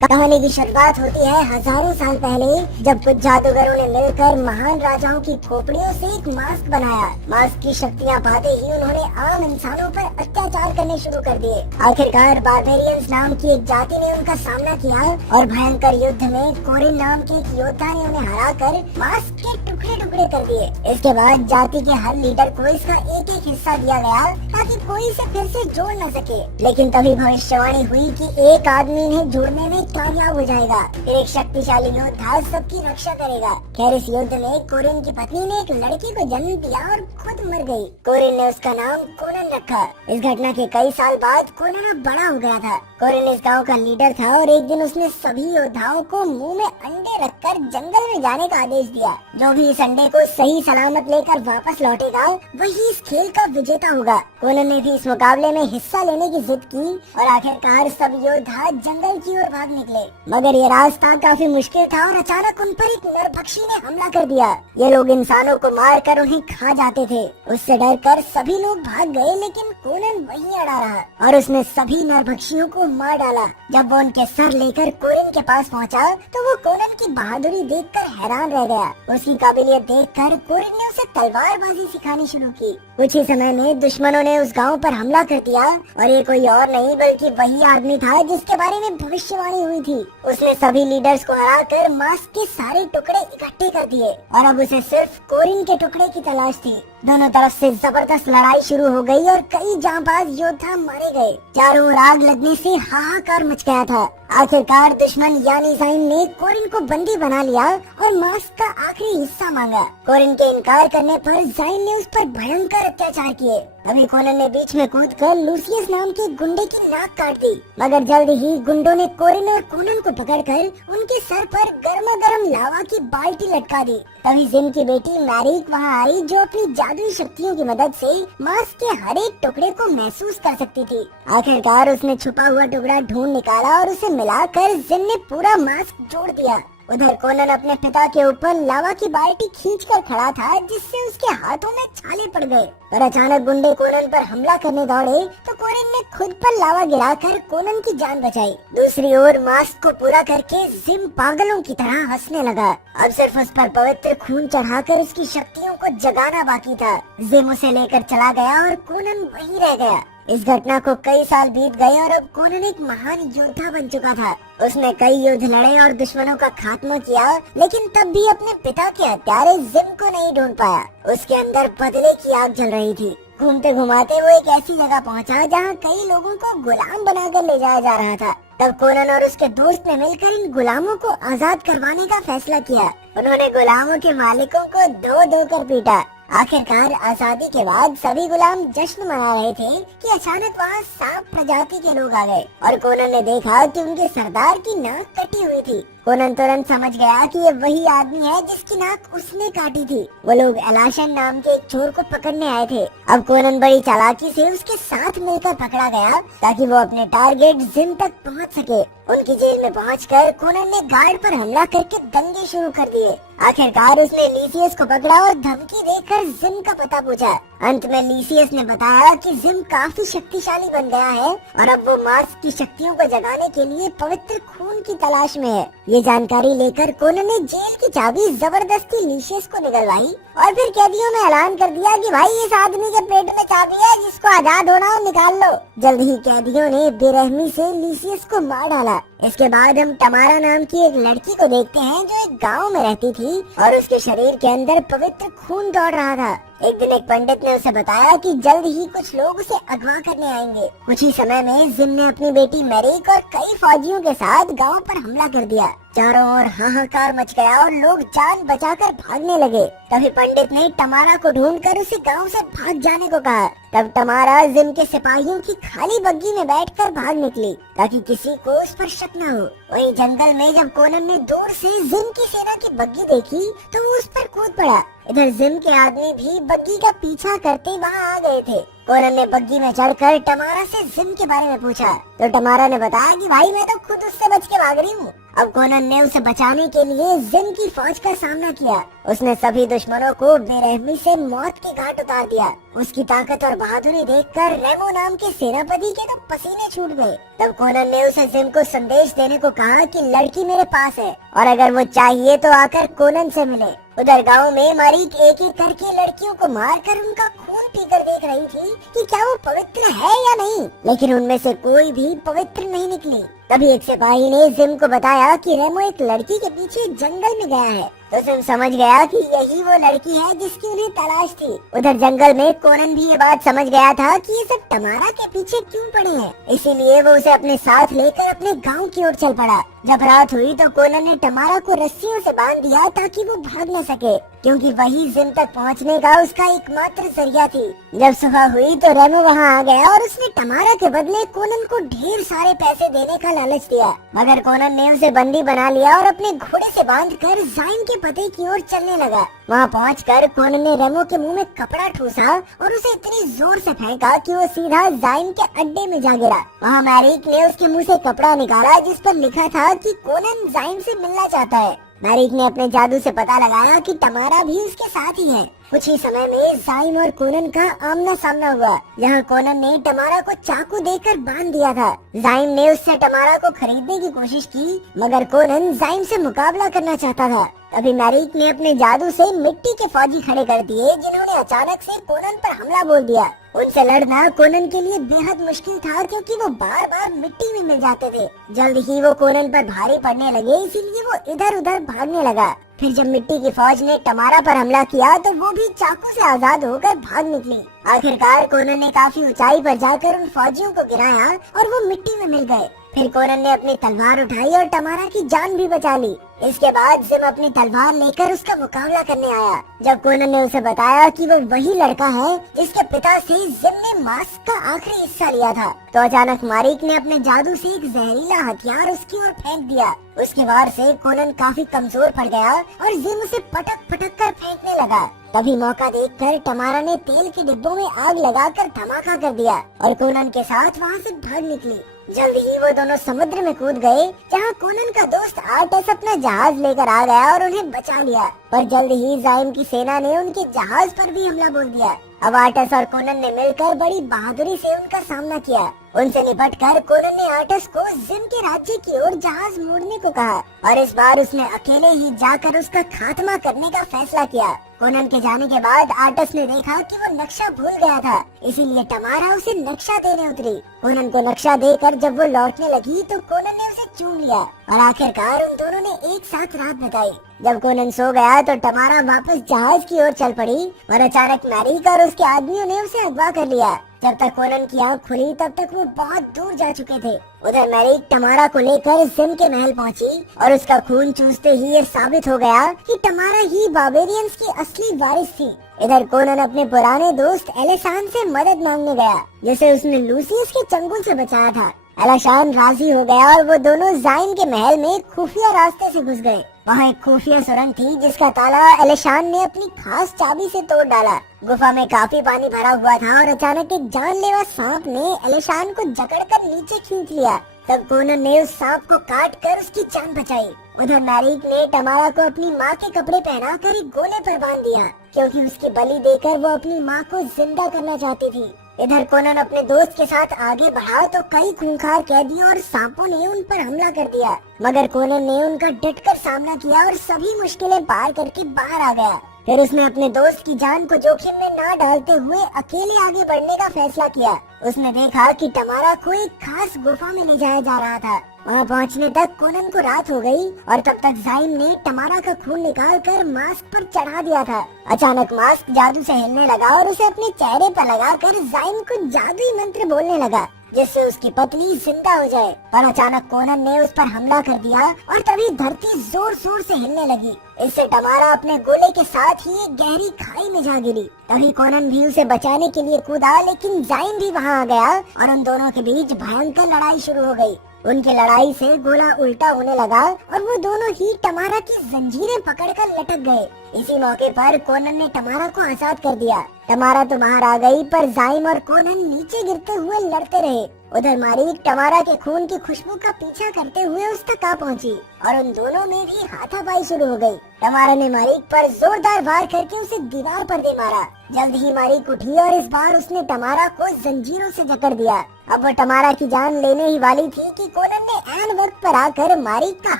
कहानी की शुरुआत होती है हजारों साल पहले, जब कुछ जादूगरों ने मिलकर महान राजाओं की खोपड़ियों से एक मास्क बनाया। मास्क की शक्तियां पाते ही उन्होंने आम इंसानों पर अत्याचार करने शुरू कर दिए। आखिरकार बारबेरियंस नाम की एक जाति ने उनका सामना किया और भयंकर युद्ध में कोरिन नाम के एक योद्धा ने उन्हें हराकर मास्क के टुकड़े टुकड़े कर दिए। इसके बाद जाति के हर लीडर को इसका एक एक हिस्सा दिया गया ताकि कोई इसे फिर से जोड़ न सके। लेकिन तभी भविष्यवाणी हुई कि एक आदमी इन्हें जोड़ने में कामयाब हो जाएगा, एक शक्तिशाली योद्धा सबकी रक्षा करेगा। खैर, इस युद्ध में कोरिन की पत्नी ने एक लड़की को जन्म दिया और खुद मर गई। कोरिन ने उसका नाम कोनन रखा। इस घटना के कई साल बाद कोनन अब बड़ा हो गया था। कोरिन इस गांव का लीडर था और एक दिन उसने सभी योद्धाओं को मुंह में अंडे रखकर जंगल में जाने का आदेश दिया। जो भी इस अंडे को सही सलामत लेकर वापस लौटेगा वही इस खेल का विजेता होगा। कोनन ने भी इस मुकाबले में हिस्सा लेने की जिद की और आखिरकार सब योद्धा जंगल की ओर भाग निकले। मगर ये रास्ता काफी मुश्किल था और अचानक उन पर एक नरभक्षी ने हमला कर दिया। ये लोग इंसानों को मारकर उन्हें खा जाते थे। उससे डरकर सभी लोग भाग गए, लेकिन कोनन वहीं अड़ा रहा और उसने सभी नरभक्षियों को मार डाला। जब वो उनके सर लेकर कोरिन के पास पहुंचा तो वो कोनन की बहादुरी देखकर हैरान रह गया। उसकी काबिलियत देखकर कोरिन ने उसे तलवारबाजी सिखानी शुरू की। कुछ ही समय में दुश्मनों ने उस गांव पर हमला कर दिया और ये कोई और नहीं बल्कि वही आदमी था जिसके बारे में भविष्यवाणी हुई थी। उसने सभी लीडर्स को हराकर मास्क के सारे टुकड़े इकट्ठे कर दिए और अब उसे सिर्फ कोरिन के टुकड़े की तलाश थी। दोनों तरफ से जबरदस्त लड़ाई शुरू हो गई और कई जांबाज योद्धा मारे गए। चारों ओर आग लगने से हाहाकार मच गया था। आखिरकार दुश्मन यानी ज़ाइन ने कोरिन को बंदी बना लिया और मास्क का आखिरी हिस्सा मांगा। कोरिन के इनकार करने पर ज़ाइन ने उस पर भयंकर अत्याचार किए। अभी कोनन ने बीच में कूदकर लूसियस नाम के गुंडे की नाक काट दी, मगर जल्द ही गुंडों ने कोरिन और कोनन को पकड़कर उनके सर पर गर्मा गर्म लावा की बाल्टी लटका दी। तभी जिन की बेटी मैरिक वहाँ आई, जो अपनी जादुई शक्तियों की मदद से मास्क के हर एक टुकड़े को महसूस कर सकती थी। आखिरकार उसने छुपा हुआ टुकड़ा ढूंढ निकाला और उसे मिलाकर जिन ने पूरा मास्क जोड़ दिया। उधर कोनन अपने पिता के ऊपर लावा की बाल्टी खींचकर खड़ा था, जिससे उसके हाथों में छाले पड़ गए। पर अचानक गुंडे कोनन पर हमला करने दौड़े तो कोरिन ने खुद पर लावा गिराकर कोनन की जान बचाई। दूसरी ओर मास्क को पूरा करके जिम पागलों की तरह हंसने लगा। अब सिर्फ उस पर पवित्र खून चढ़ाकर उसकी शक्तियों को जगाना बाकी था। जिम उसे लेकर चला गया और कोनन वहीं रह गया। इस घटना को कई साल बीत गए और अब कोनन एक महान योद्धा बन चुका था। उसने कई युद्ध लड़े और दुश्मनों का खात्मा किया, लेकिन तब भी अपने पिता के हत्यारे जिम को नहीं ढूंढ पाया। उसके अंदर बदले की आग जल रही थी। घूमते घुमाते वो एक ऐसी जगह पहुंचा जहां कई लोगों को गुलाम बनाकर ले जाया जा रहा था। तब कोनन और उसके दोस्त ने मिलकर इन गुलामों को आजाद करवाने का फैसला किया। उन्होंने गुलामों के मालिकों को दो दो कर पीटा। आखिरकार आजादी के बाद सभी गुलाम जश्न मना रहे थे कि अचानक वहाँ सांप प्रजाति के लोग आ गए और कोनन ने देखा कि उनके सरदार की नाक कटी हुई थी। कोनन तुरंत समझ गया कि ये वही आदमी है जिसकी नाक उसने काटी थी। वो लोग एलाशन नाम के एक चोर को पकड़ने आए थे। अब कोनन बड़ी चालाकी से उसके साथ मिलकर पकड़ा गया ताकि वो अपने टारगेट जिम तक पहुंच सके। उनकी जेल में पहुंचकर कोनन ने गार्ड पर हमला करके दंगे शुरू कर दिए। आखिरकार उसने लीसियस को पकड़ा और धमकी देकर जिम का पता पूछा। अंत में लीसियस ने बताया कि जिम काफी शक्तिशाली बन गया है और अब वो मास्क की शक्तियों को जगाने के लिए पवित्र खून की तलाश में है। ये जानकारी लेकर कोनन ने जेल की चाबी जबरदस्ती लीसियस को निकलवाई और फिर कैदियों में ऐलान कर दिया कि भाई इस आदमी के पेट में चाबी है, जिसको आजाद होना हो निकाल लो। जल्द ही कैदियों ने बेरहमी से लीसियस को मार डाला। इसके बाद हम तमारा नाम की एक लड़की को देखते हैं जो एक गांव में रहती थी और उसके शरीर के अंदर पवित्र खून दौड़ रहा था। एक दिन एक पंडित ने उसे बताया कि जल्द ही कुछ लोग उसे अगवा करने आएंगे। कुछ ही समय में जिम ने अपनी बेटी मैरिक और कई फौजियों के साथ गांव पर हमला कर दिया। चारों ओर हाहाकार मच गया और लोग जान बचाकर भागने लगे। तभी पंडित ने तमारा को ढूंढकर उसे गांव से भाग जाने को कहा। तब तमारा जिम के सिपाहियों की खाली बग्गी में बैठकर भाग निकली ताकि किसी को उस पर शक न हो। वहीं जंगल में जब कोनन ने दूर से जिम की सेना की बग्गी देखी तो वो उस पर कूद पड़ा। इधर जिम के आदमी भी बग्गी का पीछा करते वहाँ आ गए थे। कोनन ने बग्गी में चढ़कर टमारा से जिम के बारे में पूछा तो टमारा ने बताया कि भाई मैं तो खुद उससे बच के भाग रही हूँ। अब कोनन ने उसे बचाने के लिए जिम की फौज का सामना किया। उसने सभी दुश्मनों को बेरहमी से मौत के घाट उतार दिया। उसकी ताकत और बहादुरी देखकर रेमो नाम के सेनापति के तो पसीने छूट गए। तब कोनन ने उसे जिम को संदेश देने को कहा कि लड़की मेरे पास है और अगर वो चाहिए तो आकर कोनन से मिले। उधर गांव में मरीक एक एक करके लड़कियों को मारकर उनका खून पीकर देख रही थी कि क्या वो पवित्र है या नहीं, लेकिन उनमें से कोई भी पवित्र नहीं निकली। तभी एक सिपाही ने जिम को बताया कि रेमो एक लड़की के पीछे जंगल में गया है। तो जिम समझ गया कि यही वो लड़की है जिसकी उन्हें तलाश थी। उधर जंगल में कोनन भी ये बात समझ गया था कि ये सब टमारा के पीछे क्यों पड़े हैं, इसीलिए वो उसे अपने साथ लेकर अपने गांव की ओर चल पड़ा। जब रात हुई तो कोनन ने टमारा को रस्सियों से बांध दिया ताकि वो भाग न सके, क्योंकि वही जिम तक पहुंचने का उसका एकमात्र जरिया थी। जब सुबह हुई तो रेमो वहां आ गया और उसने टमारा के बदले कोनन को ढेर सारे पैसे देने का लालच दिया, मगर कोनन ने उसे बंदी बना लिया और अपने घोड़े से बांधकर जाइम के पते की ओर चलने लगा। वहां पहुंचकर कोनन ने रेमो के मुंह में कपड़ा ठूसा और उसे इतनी जोर से फेंका कि वो सीधा जाइम के अड्डे में जा गिरा। वहां मैरिक ने उसके मुंह से कपड़ा निकाला जिस पर लिखा था कि कोनन जाइम से मिलना चाहता है। मैरिक ने अपने जादू से पता लगाया कि टमारा भी उसके साथ ही है। कुछ ही समय में जाइम और कोनन का आमना सामना हुआ, जहां कोनन ने टमारा को चाकू देकर बांध दिया था। जाइम ने उससे टमारा को खरीदने की कोशिश की, मगर कोनन जाइम से मुकाबला करना चाहता था। तभी मैरिक ने अपने जादू से मिट्टी के फौजी खड़े कर दिए, जिन्होंने अचानक से कोनन पर हमला बोल दिया। उनसे लड़ना कोनन के लिए बेहद मुश्किल था, क्योंकि वो बार बार मिट्टी में मिल जाते थे। जल्द ही वो कोनन पर भारी पड़ने लगे, इसीलिए वो इधर उधर भागने लगा। फिर जब मिट्टी की फौज ने टमारा पर हमला किया तो वो भी चाकू से आजाद होकर भाग निकली। आखिरकार कोनन ने काफी ऊंचाई पर जाकर उन फौजियों को गिराया और वो मिट्टी में मिल गए। फिर कोनन ने अपनी तलवार उठाई और टमारा की जान भी बचा ली। इसके बाद जिम अपनी तलवार लेकर उसका मुकाबला करने आया। जब कोनन ने उसे बताया कि वो वही लड़का है जिसके पिता से जिम ने मास्क का आखिरी हिस्सा लिया था, तो अचानक मारिक ने अपने जादू से एक जहरीला हथियार उसकी ओर फेंक दिया। उसके वार से कोनन काफी कमजोर पड़ गया और जिम उसे पटक पटक कर फेंकने लगा। तभी मौका देखकर टमारा ने तेल के डिब्बों में आग लगाकर धमाका कर दिया और कोनन के साथ वहां से भाग निकली। जल्द ही वो दोनों समुद्र में कूद गए, जहां कोनन का दोस्त आर्टस अपना जहाज लेकर आ गया और उन्हें बचा लिया। पर जल्द ही जाइम की सेना ने उनके जहाज पर भी हमला बोल दिया। अब आर्टस और कोनन ने मिलकर बड़ी बहादुरी से उनका सामना किया। उनसे निपटकर कोनन ने आर्टस को जिम के राज्य की ओर जहाज मोड़ने को कहा और इस बार उसने अकेले ही जाकर उसका खात्मा करने का फैसला किया। कोनन के जाने के बाद आर्टस ने देखा कि वो नक्शा भूल गया था, इसीलिए टमारा उसे नक्शा देने उतरी। कोनन को नक्शा देकर जब वो लौटने लगी तो कोनन ने उसे चूम लिया और आखिरकार उन दोनों ने एक साथ रात बिताई। जब कोनन सो गया तो टमारा वापस जहाज की ओर चल पड़ी और अचानक मैरिक और उसके आदमियों ने उसे अगवा कर लिया। जब तक कोनन की आँख खुली तब तक वो बहुत दूर जा चुके थे। उधर मैरिक टमारा को लेकर जिम के महल पहुंची और उसका खून चूसते ही ये साबित हो गया कि टमारा ही बार्बेरियंस की असली वारिस थी। इधर कोनन अपने पुराने दोस्त एलेसान से मदद मांगने गया, जिसे उसने लूसियस के चंगुल से बचाया था। एलेसान राजी हो गया और वो दोनों जाइम के महल में खुफिया रास्ते से घुस गए। वहाँ एक खुफिया सुरंग थी जिसका ताला एलेशान ने अपनी खास चाबी से तोड़ डाला। गुफा में काफी पानी भरा हुआ था और अचानक एक जानलेवा सांप ने एलेशान को जकड़कर नीचे खींच लिया। तब कोनन ने उस सांप को काट कर उसकी जान बचाई। उधर मैरिक ने टमारा को अपनी माँ के कपड़े पहनाकर एक गोले पर बांध दिया, क्योंकि उसकी बलि देकर वो अपनी माँ को जिंदा करना चाहती थी। इधर कोनन अपने दोस्त के साथ आगे बढ़ा तो कई खूंखार कैदियों और सांपों ने उन पर हमला कर दिया, मगर कोनन ने उनका डटकर सामना किया और सभी मुश्किलें पार करके बाहर आ गया। फिर उसने अपने दोस्त की जान को जोखिम में ना डालते हुए अकेले आगे बढ़ने का फैसला किया। उसने देखा कि टमारा को एक खास गुफा में ले जाया जा रहा था। वहाँ पहुँचने तक कोनन को रात हो गई और तब तक जाइम ने टमारा का खून निकालकर मास्क पर चढ़ा दिया था। अचानक मास्क जादू से हिलने लगा और उसे अपने चेहरे पर लगाकर जाइम को जादुई मंत्र बोलने लगा, जिससे उसकी पत्नी जिंदा हो जाए। पर अचानक कोनन ने उस पर हमला कर दिया और तभी धरती जोर जोर से हिलने लगी। इससे टमारा अपने गोले के साथ ही एक गहरी खाई में जा गिरी। तभी कोनन भी उसे बचाने के लिए कूदा, लेकिन जाइम भी वहाँ आ गया और उन दोनों के बीच भयंकर लड़ाई शुरू हो गई। उनकी लड़ाई से गोला उल्टा होने लगा और वो दोनों ही टमारा की जंजीरें पकड़कर लटक गए। इसी मौके पर कोनन ने टमारा को आजाद कर दिया। टमारा तो बाहर आ गई, पर जाइम और कोनन नीचे गिरते हुए लड़ते रहे। उधर मारीक टमारा के खून की खुशबू का पीछा करते हुए उस तक आ पहुंची और उन दोनों में भी हाथापाई शुरू हो गई। टमारा ने मारीक पर जोरदार वार करके उसे दीवार पर दे मारा। जल्द ही मारीक उठी और इस बार उसने टमारा को जंजीरों से जकड़ दिया। अब वो टमारा की जान लेने ही वाली थी कि कोनन ने ऐन वक्त पर आकर मारीक का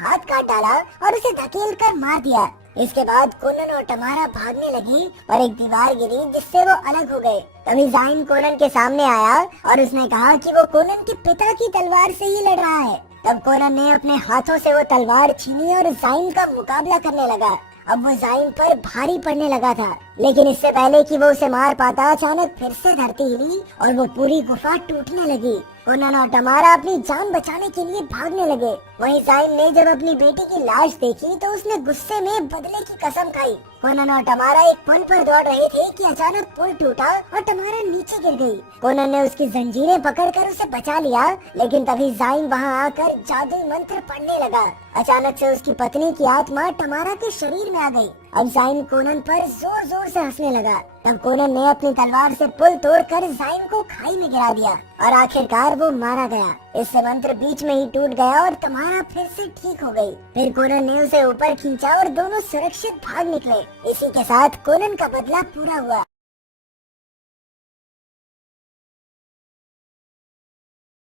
हाथ काट डाला और उसे धकेल कर मार दिया। इसके बाद कोनन और टमारा भागने लगी और एक दीवार गिरी जिससे वो अलग हो गए। तभी जाइम कोनन के सामने आया और उसने कहा कि वो कोनन के पिता की तलवार से ही लड़ रहा है। तब कोनन ने अपने हाथों से वो तलवार छीनी और जाइम का मुकाबला करने लगा। अब वो जाइम पर भारी पड़ने लगा था, लेकिन इससे पहले कि वो उसे मार पाता, अचानक फिर से धरती हिली और वो पूरी गुफा टूटने लगी। कोनन और टमारा अपनी जान बचाने के लिए भागने लगे। वहीं जाइम ने जब अपनी बेटी की लाश देखी तो उसने गुस्से में बदले की कसम खाई। कोनन और टमारा एक पुल पर दौड़ रहे थे कि अचानक पुल टूटा और टमारा नीचे गिर गई। कोनन ने उसकी जंजीरें पकड़कर उसे बचा लिया, लेकिन तभी जाइम वहां आकर जादुई मंत्र पढ़ने लगा। अचानक से उसकी पत्नी की आत्मा टमारा के शरीर में आ गई। अब जाइम कोनन पर जोर जोर से हंसने लगा। तब कोनन ने अपनी तलवार से पुल तोड़कर जाइम को खाई में गिरा दिया और आखिरकार वो मारा गया। इससे मंत्र बीच में ही टूट गया और टमारा फिर से ठीक हो गई। फिर कोनन ने उसे ऊपर खींचा और दोनों सुरक्षित भाग निकले। इसी के साथ कोनन का बदला पूरा हुआ।